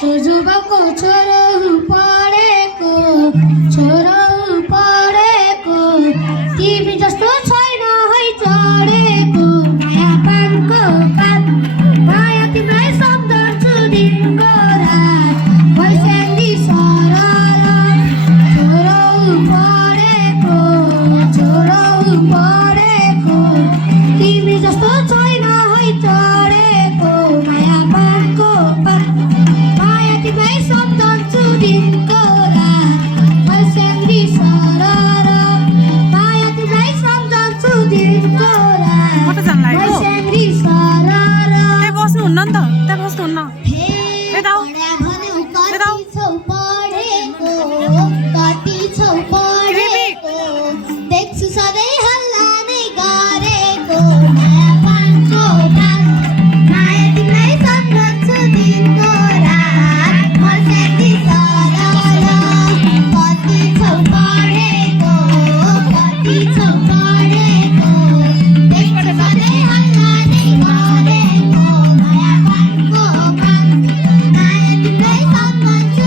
सुजुबाको छोरो पढेको तिमी जस्तो छैन है चढेको माया पानको पात माया तिमीलाई सम्झन्छु दिनको रात भैसेन्दी सरर छोरो पढेको तिमी जस्तो छैन है चढेको माया पानको पात माया तिमीलाई सम्झन्छु दिनको रात भैसेन्दी सरर माया तिमीलाई सम्झन्छु दिनको रात कता जान लाग्यो भैसेन्दी सरर त्यहाँ बस्नुहुन्न नि त त्यहाँ बस्नुहुन्न यता आऊ यता आऊ कति छौ पढेको देख्छु सधैँ हल्ला नै गरेको माया पानको पात माया तिमीलाई सम्झन्छु दिनको रात भैसेन्दी सरर कति छौ पढेको देख्छु सधैँ हल्ला नै गरेको माया पानको पात माया तिमीलाई सम्झन्छु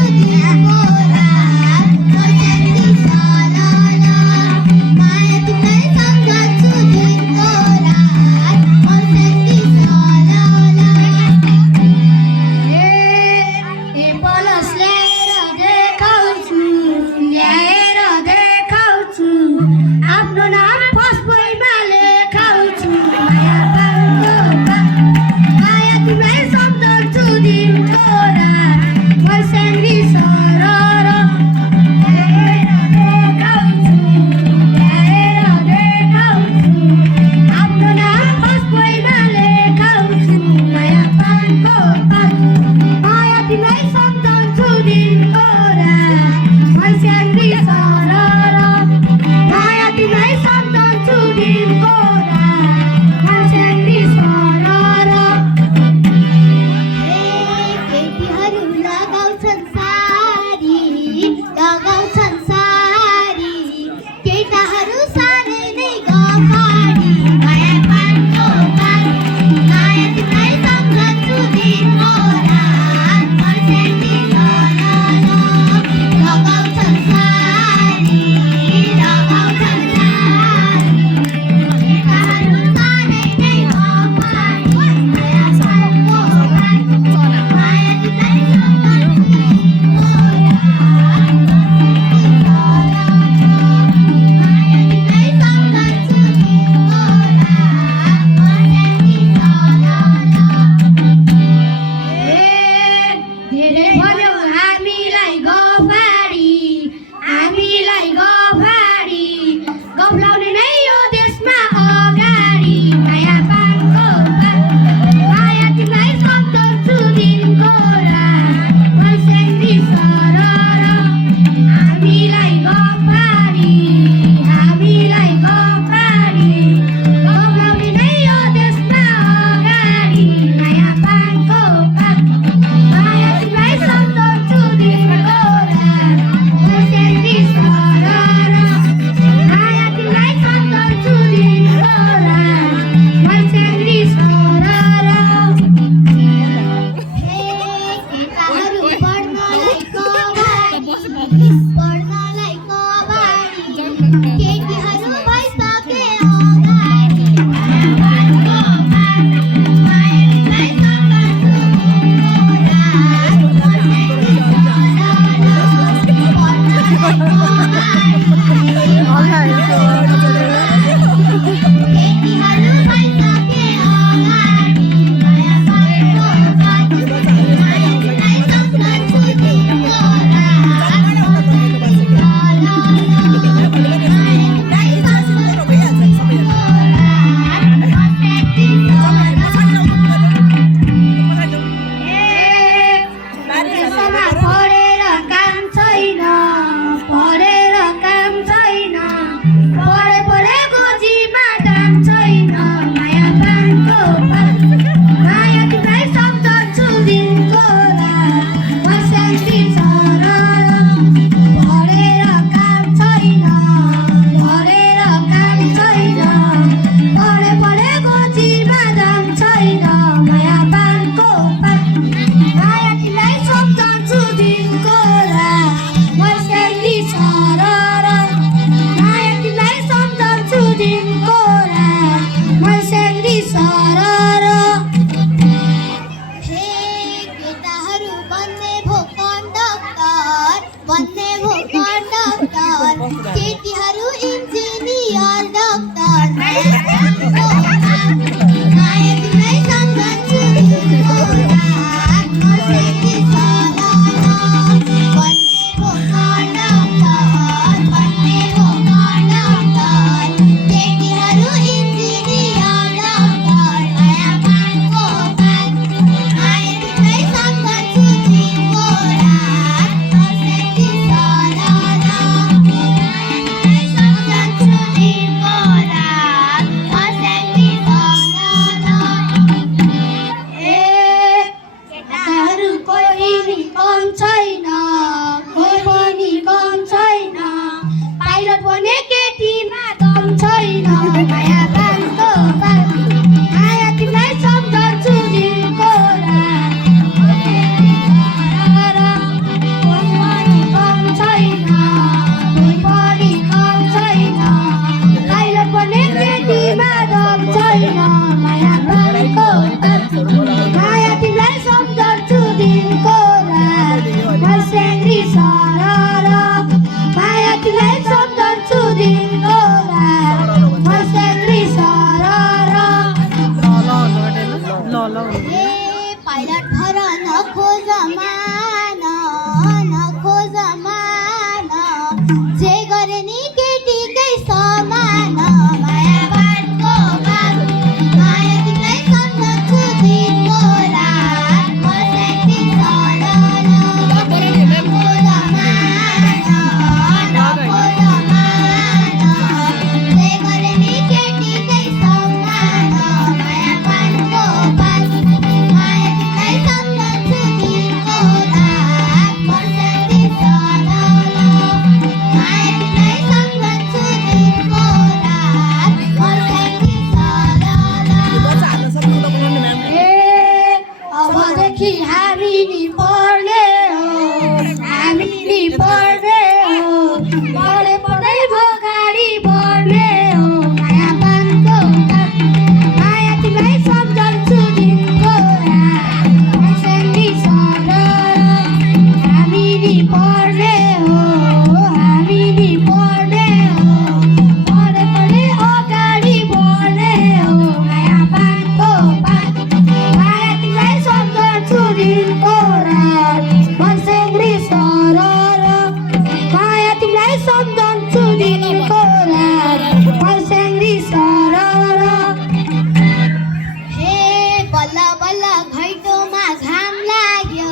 नि पढ्ने हो हामी नि पढ्ने हो पढे पढै अगाडि बढ्ने हो माया पानको माया तिमीलाई सम्झन्छु दिनको रात हामी नि पढ्ने हो हामी नि पढ्ने हो पढे पढे अगाडि बढ्ने हो माया पानको माया तिमीलाई सम्झन्छु दिनको रात बसेङ्ग्री सरर माया तिमीलाई सम्झन्छु दिनको रात बसेङ्ग्री सरर हे बल्ल बल्ल घैटोमा घाम लाग्यो